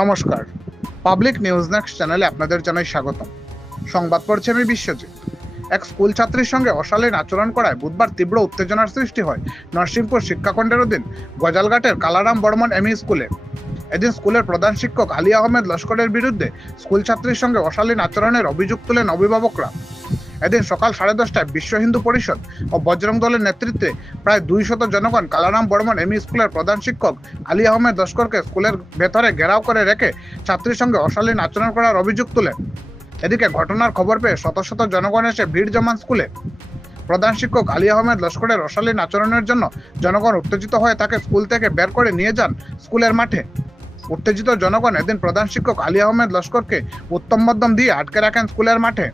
নমস্কার। Public news next চ্যানেলে আপনাদের জানাই স্বাগতম। সংবাদ পড়ছে আমি বিশ্বজিৎ। এক স্কুল ছাত্রীর সঙ্গে অশালীন আচরণ করায় বুধবার তীব্র উত্তেজনার সৃষ্টি হয়। নরসিংপুর শিক্ষাখণ্ডের অধীন গজালঘাটের কালারাম বর্মন এমই স্কুলে। এদিন স্কুলের প্রধান শিক্ষক আলী আহমেদ লস্করের বিরুদ্ধে স্কুল ছাত্রীর সঙ্গে অশালীন আচরণের অভিযোগ তুলেন অভিভাবকরা। এদিন সকাল সাড়ে দশটায় বিশ্ব হিন্দু পরিষদ ও বজরং দলের নেতৃত্বে প্রায় দুই শত জনগণ কালারাম বর্মন এমই স্কুলের প্রধান শিক্ষক আলী আহমেদ লস্করকে স্কুলের ভেতরে ঘেরাও করে রেখে ছাত্রীর সঙ্গে অশালীন আচরণ করার অভিযোগ তুলেন। এদিকে ঘটনার খবর পেয়ে শত শত জনগণ এসে ভিড় জমান স্কুলে। প্রধান শিক্ষক আলী আহমেদ লস্করের অশালীন আচরণের জন্য জনগণ উত্তেজিত হয়ে তাকে স্কুল থেকে বের করে নিয়ে যান স্কুলের মাঠে। উত্তেজিত জনগণ এদিন প্রধান শিক্ষক আলী আহমেদ লস্করকে উত্তম মধ্যম দিয়ে আটকে রাখেন স্কুলের মাঠে।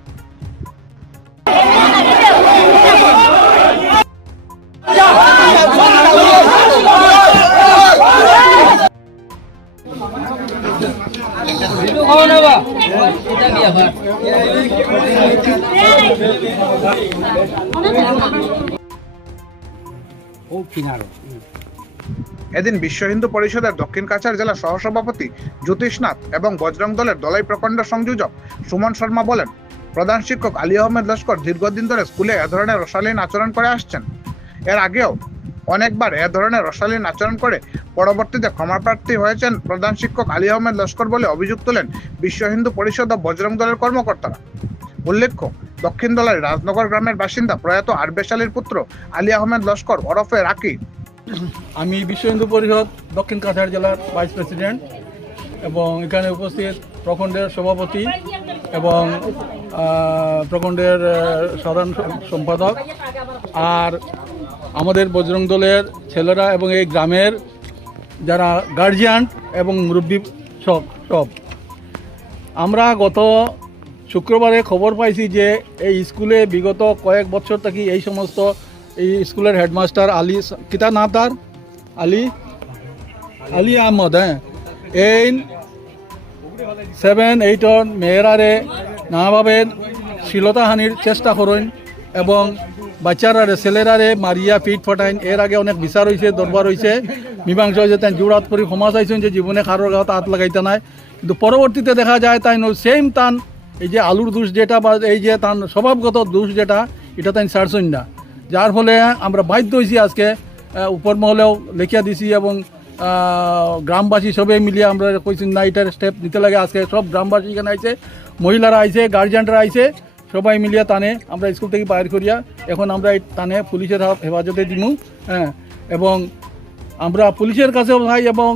ও কিনারো। এদিন বিশ্ব হিন্দু পরিষদের দক্ষিণ কাছাড় জেলা সহসভাপতি জ্যোতিষনাথ এবং বজরং দলের দলাই প্রখণ্ড সংযোজক সুমন শর্মা বলেন, প্রধান শিক্ষক আলী আহমেদ লস্কর দীর্ঘদিন ধরে স্কুলে এ ধরনের অশালীন আচরণ করে আসছেন। এর আগেও অনেকবার এ ধরনের অশালীন আচরণ করে পরবর্তীতে ক্ষমাপ্রার্থী হয়েছেন প্রধান শিক্ষক আলী আহমেদ লস্কর বলে অভিযোগ তোলেন বিশ্ব হিন্দু পরিষদ ও বজরং দলের কর্মকর্তারা। উল্লেখ্য, দক্ষিণ দলের রাজনগর গ্রামের বাসিন্দা প্রয়াত আরবেশ আলীর পুত্র আলী আহমেদ লস্কর ওরফে রাকি আমি বিশ্ব হিন্দু পরিষদ দক্ষিণ কাছাড় জেলার ভাইস প্রেসিডেন্ট এবং এখানে উপস্থিত প্রখণ্ডের সভাপতি এবং প্রখণ্ডের সাধারণ সম্পাদক আর আমাদের বজরং দলের ছেলেরা এবং এই গ্রামের যারা গার্জিয়ান এবং মুরব্বী সব সব। আমরা গত শুক্রবারে খবর পাইছি যে এই স্কুলে বিগত কয়েক বছর থেকে এই সমস্ত এই স্কুলের হেডমাস্টার আলী কিতা নাম তার? আলী? আলী আহমদ হ্যাঁ। এই সেভেন এইটর মেয়েরারে নানাভাবে শ্লীলতাহানির চেষ্টা করেন এবং বাচ্চারারে ছেলেরারে মারিয়া পিট ফটাইন। এর আগে অনেক বিচার হয়েছে দরবার হয়েছে মীমাংসা হয়েছে তাই জোড়াত করে ক্ষমা চাইছেন যে জীবনে কারোর গাঁত হাত লাগাইতে নাই। কিন্তু পরবর্তীতে দেখা যায়, তাই সেম তান, এই যে আলুর দোষ যেটা বা এই যে তান স্বভাবগত দোষ যেটা, এটা তাই ছাড়ছেন না যার ফলে আমরা বাধ্য হয়েছি আজকে উপর মহলেও লেখিয়া দিছি এবং গ্রামবাসী সবে মিলিয়ে আমরা কইছি, না, এটার স্টেপ নিতে লাগে। আজকে সব গ্রামবাসী এখানে আইছে, মহিলারা আইছে গার্জিয়ানরা আইছে, সবাই মিলিয়ে টানে আমরা স্কুল থেকে বাইর করিয়া এখন আমরা এই টানে পুলিশের হেফাজতে দিমু হ্যাঁ। এবং আমরা পুলিশের কাছেও চাই এবং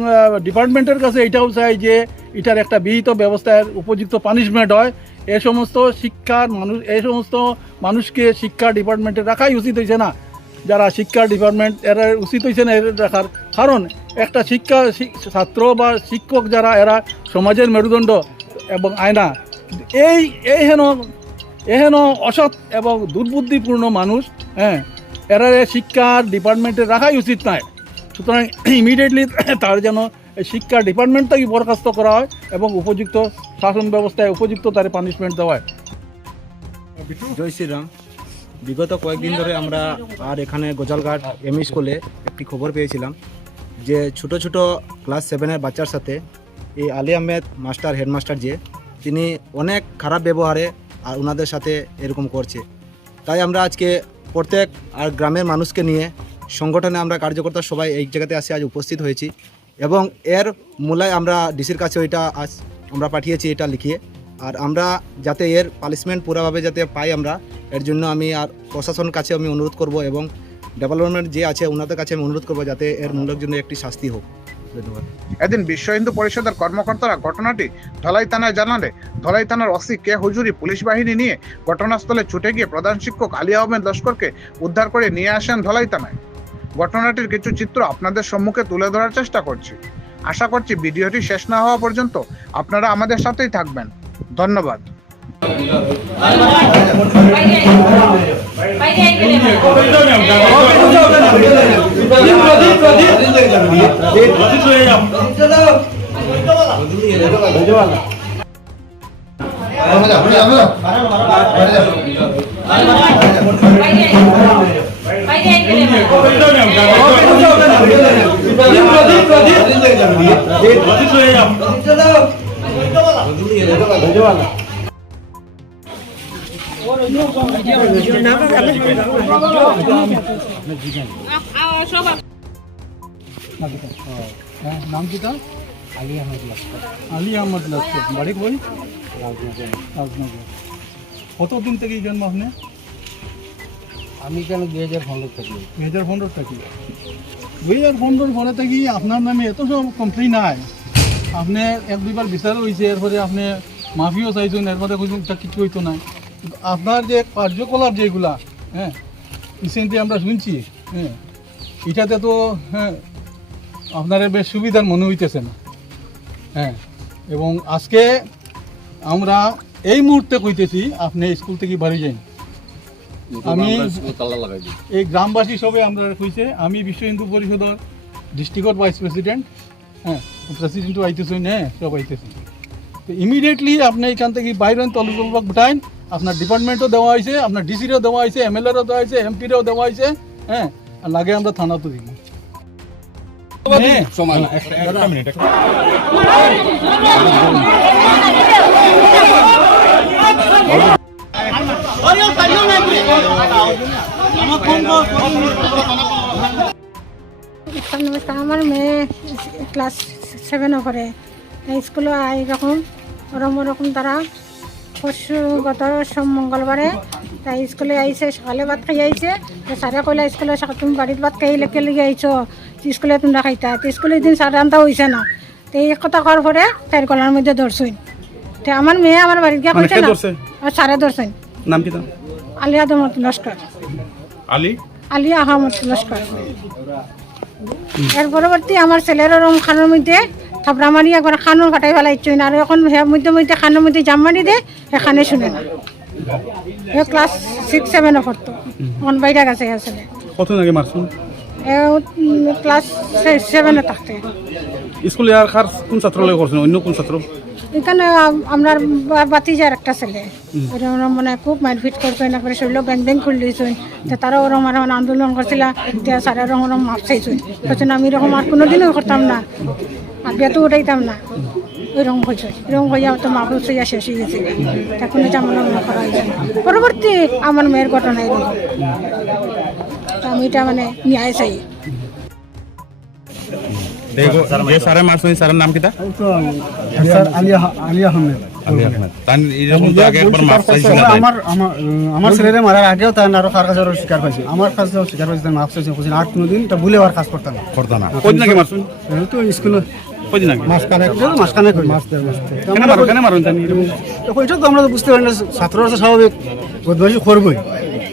ডিপার্টমেন্টের কাছে এটাও চাই যে এটার একটা বিহিত ব্যবস্থার উপযুক্ত পানিশমেন্ট হয়। এ সমস্ত শিক্ষার মানুষ এই সমস্ত মানুষকে শিক্ষা ডিপার্টমেন্টে রাখাই উচিত হয়েছে না। যারা শিক্ষা ডিপার্টমেন্ট এরা উচিত হয়েছে না এর রাখার। কারণ একটা শিক্ষা ছাত্র বা শিক্ষক যারা, এরা সমাজের মেরুদণ্ড এবং আয়না। এই এই হেন এহেন অসৎ এবং দুর্বুদ্ধিপূর্ণ মানুষ হ্যাঁ এরা শিক্ষার ডিপার্টমেন্টে রাখাই উচিত নয়। সুতরাং ইমিডিয়েটলি তার যেন শিক্ষা ডিপার্টমেন্ট থেকে বরখাস্ত করা হয় এবং উপযুক্ত শাসন ব্যবস্থায় উপযুক্ত তার পানিশমেন্ট দেওয়ায়। জয় শ্রীরাম। বিগত কয়েকদিন ধরে আমরা আর এখানে গোজালঘাট এম স্কুলে একটি খবর পেয়েছিলাম যে ছোট ছোট ক্লাস সেভেনের বাচ্চার সাথে এই আলী আহমেদ মাস্টার হেডমাস্টার যে, তিনি অনেক খারাপ ব্যবহারে আর ওনাদের সাথে এরকম করছে। তাই আমরা আজকে প্রত্যেক আর গ্রামের মানুষকে নিয়ে সংগঠনে আমরা কার্যকর্তা সবাই এই জায়গাতে আসে আজ উপস্থিত হয়েছি এবং এর মূলায় আমরা ডিসির কাছে ওইটা আজ আমরা পাঠিয়েছি এটা লিখিয়ে। আর আমরা যাতে এর পানিশমেন্ট পুরোভাবে যাতে পাই আমরা, এর জন্য আমি আর প্রশাসনের কাছে আমি অনুরোধ করব এবং ডেভেলপমেন্ট যে আছে ওনাদের কাছে আমি অনুরোধ করব যাতে এর মূল্যের জন্য একটি শাস্তি হোক। এদিন বিশ্ব হিন্দু পরিষদের কর্মকর্তারা ঘটনাটি ধলাই থানায় জানালে, ধলাই থানার ওসি কে হুজুরি পুলিশ বাহিনী নিয়ে ঘটনাস্থলে ছুটে গিয়ে প্রধান শিক্ষক আলী আহমেদ লস্করকে উদ্ধার করে নিয়ে আসেন ধলাই থানায়। ঘটনাটির কিছু চিত্র আপনাদের সম্মুখে তুলে ধরার চেষ্টা করছি। আশা করছি ভিডিওটি শেষ না হওয়া পর্যন্ত আপনারা আমাদের সাথেই থাকবেন। ধন্যবাদ। আমরা নাম কি তার আলী আহমদ লস্কর আলী আহমদ লস্কর বাড়ি বই রাজনগর। রাজনগর। কতদিন থেকে জন্ম আপনি? আমি কেন দুই হাজার পনেরো থাকি? দুই হাজার পনেরো থাকি। দুই হাজার পনেরোর পরে থাকি আপনার নামে এত সব কমপ্লেন নাই। আপনি এক দুইবার বিচার হয়েছে এরপরে আপনি মাফিও চাইছেন, এরপরে কইছেন কিছু হইতো না। আপনার যে কার্যকলাপ যেগুলা হ্যাঁ রিসেন্টলি আমরা শুনছি হ্যাঁ এটাতে তো হ্যাঁ আপনার বেশ সুবিধার মনে হইতেছে না। হ্যাঁ এবং আজকে আমরা এই মুহূর্তে কইতেছি, আপনি স্কুল থেকে বাড়ি যাই আমি এই গ্রামবাসী সবে আমরা কইছে আমি বিশ্ব হিন্দু পরিষদের ডিস্ট্রিক্টর ভাইস প্রেসিডেন্ট। হ্যাঁ প্রেসিডেন্টও আইতেছেন হ্যাঁ সব আইতেছেন। তো ইমিডিয়েটলি আপনি এখান থেকে বাইরে তলবাক উঠাইন। আপনার ডিপার্টমেন্টও দেওয়া হয়েছে আপনার ডিসিরও দেওয়া হয়েছে এমএলএরও দেওয়া হয়েছে এমপিরও দেওয়া হয়েছে হ্যাঁ আর লাগে আমরা থানাতে দিব আমার মেয়ে ক্লাস সেভেনে পড়ে। তাই স্কুলে এইরকম ওরম ওরকম তারা পরশু গত সোম মঙ্গলবারে তাই স্কুলে আইছে সকালে ভাত খাই আইছে। তো স্যারে কইলা স্কুলে সকাল তুমি বাড়িত ভাত খাই লেকে লেগে আইছো? স্কুলে তোমরা খাইতা? তো স্কুলে দিন স্যার আনতা হয়েছে না। তো এই কথা করার পরে তাইর গলার মধ্যে ধরছুন তো আমার মেয়ে আমার বাড়িতে গিয়ে কইছে না আর স্যারে ধরছেন। নাম কি তার আলিয়া দমত লস্কর। আলী? আলিয়া আহমদ লস্কর। এর পরবর্তী আমার ছেলের ওরম খানোর মধ্যে থাপড়া মারি একবার খানোর ফাটাই ফেলাইছই না আর এখন মধ্যে মধ্যে খানোর মধ্যে জাম মারি দে এখানে শুনে না। ক্লাস সিক্স সেভেনে পড়তো। এখন বাইরে গেছে ছেলে। কতদিন আগে মারছুন ক্লাস সেভেনে থাকতে। স্কুলে আর কোন ছাত্র লাগে করছেন অন্য কোন ছাত্র? এখানে আম- আপনার বা- বাতিজার একটা ছেলে। ওরম মানে খুব মারপিট করতো না করে শরীর ব্যাং ব্যাং খুলে দিয়েছেন। তো তারা ওরম আর আন্দোলন করছিল এতিয়া স্যার ওরম মাপ চাইছেন। বলছেন, আমি এরকম আর কোনোদিনও করতাম না, আর বিয়াতো উঠাইতাম না। ওইরকম হয়েছে। এরকম হইয়া তো মাপ চাইয়া শেষ হয়ে গেছে। এখন এটা আমার মনে করা হয়েছে। পরবর্তী আমার মেয়ের ঘটনা এরকম। আমি এটা মানে ন্যায় চাই। যে স্যারে মারছেন স্যারের নাম কিটা আলিয়া আলিয়া আহমেদ আমার আমার আমার ছেলেরে মারার আগেও তার আরও কার কাছে শিকার পাইছে আমার কাছে শিকার পাইছে মাফ চাইছে কোথায় আর কোনোদিন তা ভুলে আর কাজ করতাম না। করতা না। কদিন আগে মারছেন? তো স্কুলে তো স্বাভাবিক। বদমাইশি করবই।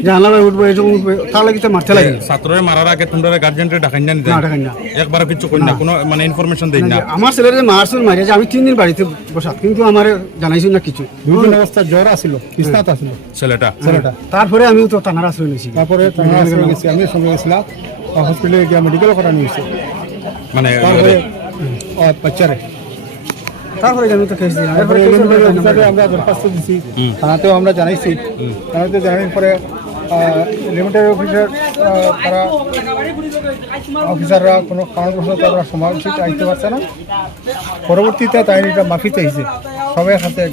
জানলা উঠবো এরকম উঠবো তার লাগে তো মারতে লাগে। ছাত্রের মারার আগে তোমরা গার্জেনরে ডাকাই না না ডাকাই না। একবার কিছু কই না কোনো মানে ইনফরমেশন দেই না। আমার ছেলের যে মারছিল মারিয়েছে আমি তিন দিন বাড়িতে বসা কিন্তু আমার জানাইছিল না কিছু। বিভিন্ন অবস্থা জ্বর আসছিল বিস্তাত আসছিল ছেলেটা। তারপরে আমিও তো টানার আশ্রয় নিয়েছি। তারপরে থানা আশ্রয় গেছি আমি সঙ্গে গেছিলাম হসপিটালে গিয়ে মেডিকেল করানো হয়েছে। মানে বাচ্চারে। তারপরে আমি তো কেস দিলাম আমরা দরখাস্ত দিছি। থানাতেও আমরা জানাইছি। থানাতে জানানোর পরে লিমিটেড অফিসার তারা অফিসাররা কোনো কারণবশত তারা সমাবেশিত আইতে পারছে না। পরবর্তীতে তাই এটা মাফি চাইছে সবাই কাছে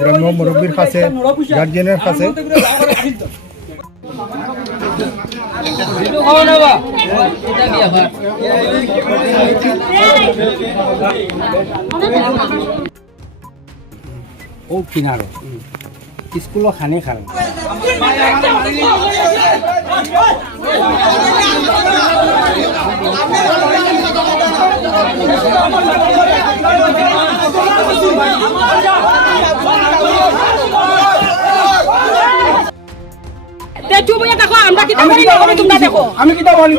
গ্রাম্য মুরব্বীর কাছে গার্জেনের কাছে। ও কিনারো। স্কুলো খানে দেখো আমরা কিতা করি না তোমরা দেখো। আমি কিটা বলি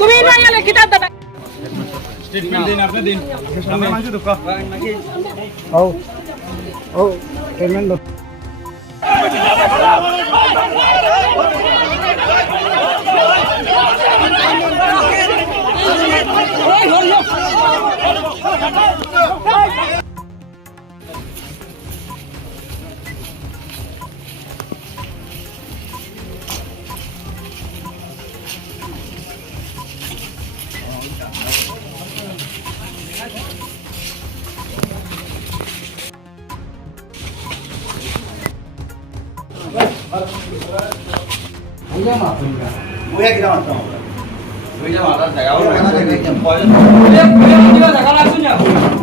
তুমি না ইয়ালে কিতা দাদা স্টেটমেন্ট দিন আপনি দিন। ও ও 당장 맞습니다. 모양이 나왔다. 會啫嘛，大家，大家一定唔會。唔要唔要，呢個大家拉伸入。